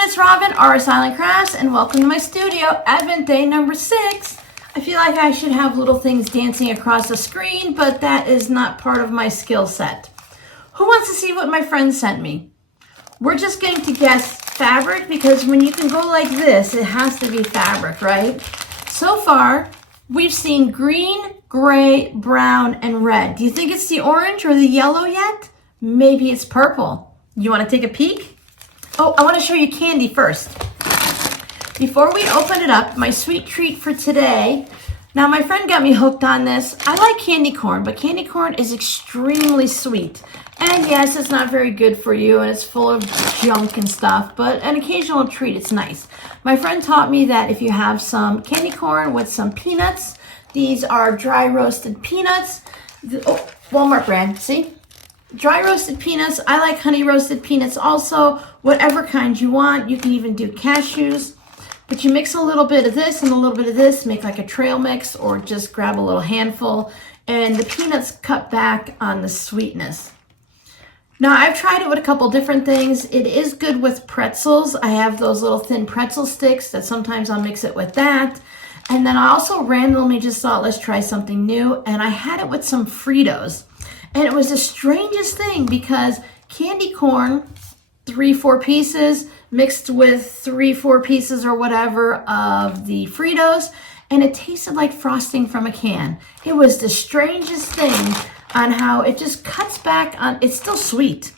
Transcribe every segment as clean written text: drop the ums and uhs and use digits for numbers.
everyone, it's Robin, RS Island Crafts, and welcome to my studio, Advent Day number 6. I feel like I should have little things dancing across the screen, but that is not part of my skill set. Who wants to see what my friend sent me? We're just going to guess fabric, because when you can go like this, it has to be fabric, right? So far, we've seen green, gray, brown, and red. Do you think it's the orange or the yellow yet? Maybe it's purple. You want to take a peek? Oh, I want to show you candy first. Before we open it up, my sweet treat for today. Now, my friend got me hooked on this. I like candy corn, but candy corn is extremely sweet. And yes, it's not very good for you, and it's full of junk and stuff, but an occasional treat, it's nice. My friend taught me that if you have some candy corn with some peanuts, these are dry roasted peanuts. Oh, Walmart brand, see? Dry roasted peanuts. I like honey roasted peanuts also, whatever kind you want. You can even do cashews, but you mix a little bit of this and a little bit of this, make like a trail mix, or just grab a little handful, and the peanuts cut back on the sweetness. Now, I've tried it with a couple different things. It is good with pretzels. I have those little thin pretzel sticks that sometimes I'll mix it with that. And then I also randomly just thought, let's try something new, and I had it with some Fritos. And it was the strangest thing, because candy corn, 3-4 pieces, mixed with 3-4 pieces or whatever of the Fritos, and it tasted like frosting from a can. It was the strangest thing on how it just cuts back on, it's still sweet,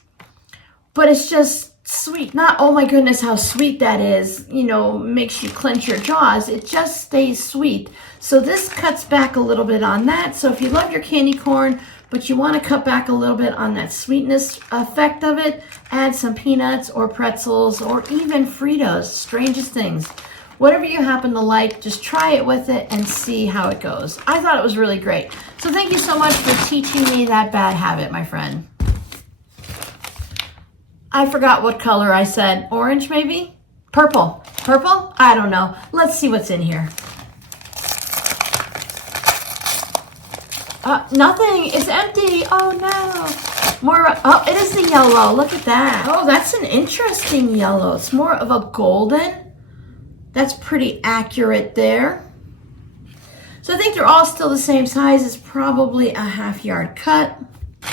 but it's just sweet. Not, oh my goodness, how sweet that is, you know, makes you clench your jaws. It just stays sweet. So this cuts back a little bit on that. So if you love your candy corn, but you want to cut back a little bit on that sweetness effect of it, add some peanuts or pretzels or even Fritos. Strangest things. Whatever you happen to like, just try it with it and see how it goes. I thought it was really great. So thank you so much for teaching me that bad habit, my friend. I forgot what color I said. Orange, maybe? Purple. Purple? I don't know. Let's see what's in here. Nothing. It's empty. Oh, no. More. Oh, it is the yellow. Look at that. Oh, that's an interesting yellow. It's more of a golden. That's pretty accurate there. So I think they're all still the same size. It's probably a 1/2 yard cut.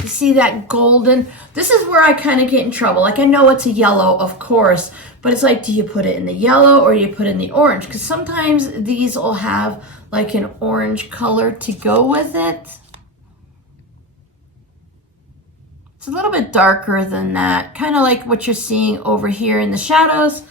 You see that golden? This is where I kind of get in trouble. Like, I know it's a yellow, of course, but it's like, do you put it in the yellow or do you put it in the orange? Because sometimes these will have like an orange color to go with it. It's a little bit darker than that, kind of like what you're seeing over here in the shadows.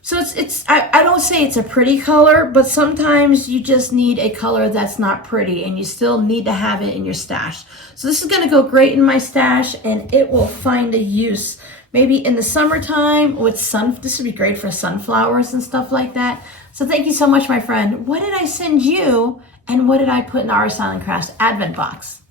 So I don't say it's a pretty color, but sometimes you just need a color that's not pretty and you still need to have it in your stash. So this is going to go great in my stash, and it will find a use. Maybe in the summertime with this would be great for sunflowers and stuff like that. So thank you so much, my friend. What did I send you, and what did I put in the RS Island Crafts Advent box?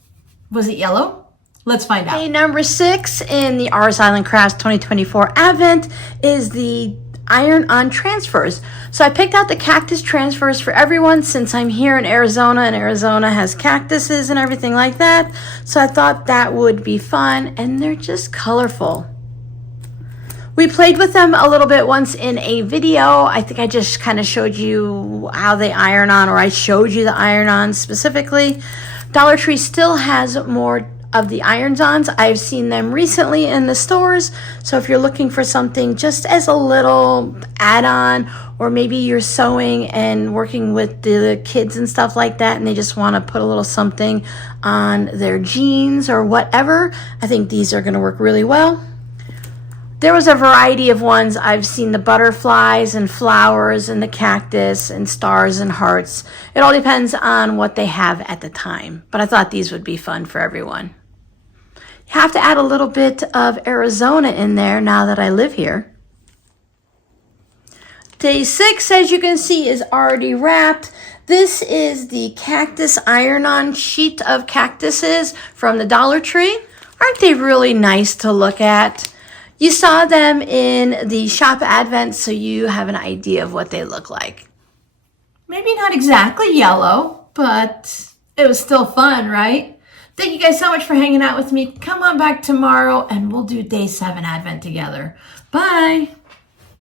Was it yellow? Let's find out. Day number 6 in the RS Island Crafts 2024 Advent is the iron-on transfers. So I picked out the cactus transfers for everyone since I'm here in Arizona, and Arizona has cactuses and everything like that. So I thought that would be fun, and they're just colorful. We played with them a little bit once in a video. I think I just kind of showed you how they iron on, or I showed you the iron-on specifically. Dollar Tree still has more of the irons-ons. I've seen them recently in the stores. So if you're looking for something just as a little add-on, or maybe you're sewing and working with the kids and stuff like that, and they just want to put a little something on their jeans or whatever, I think these are going to work really well. There was a variety of ones. I've seen the butterflies and flowers and the cactus and stars and hearts. It all depends on what they have at the time. But I thought these would be fun for everyone. You have to add a little bit of Arizona in there now that I live here. Day 6, as you can see, is already wrapped. This is the cactus iron-on sheet of cactuses from the Dollar Tree. Aren't they really nice to look at? You saw them in the Shop Advent, so you have an idea of what they look like. Maybe not exactly yellow, but it was still fun, right? Thank you guys so much for hanging out with me. Come on back tomorrow, and we'll do Day 7 Advent together. Bye!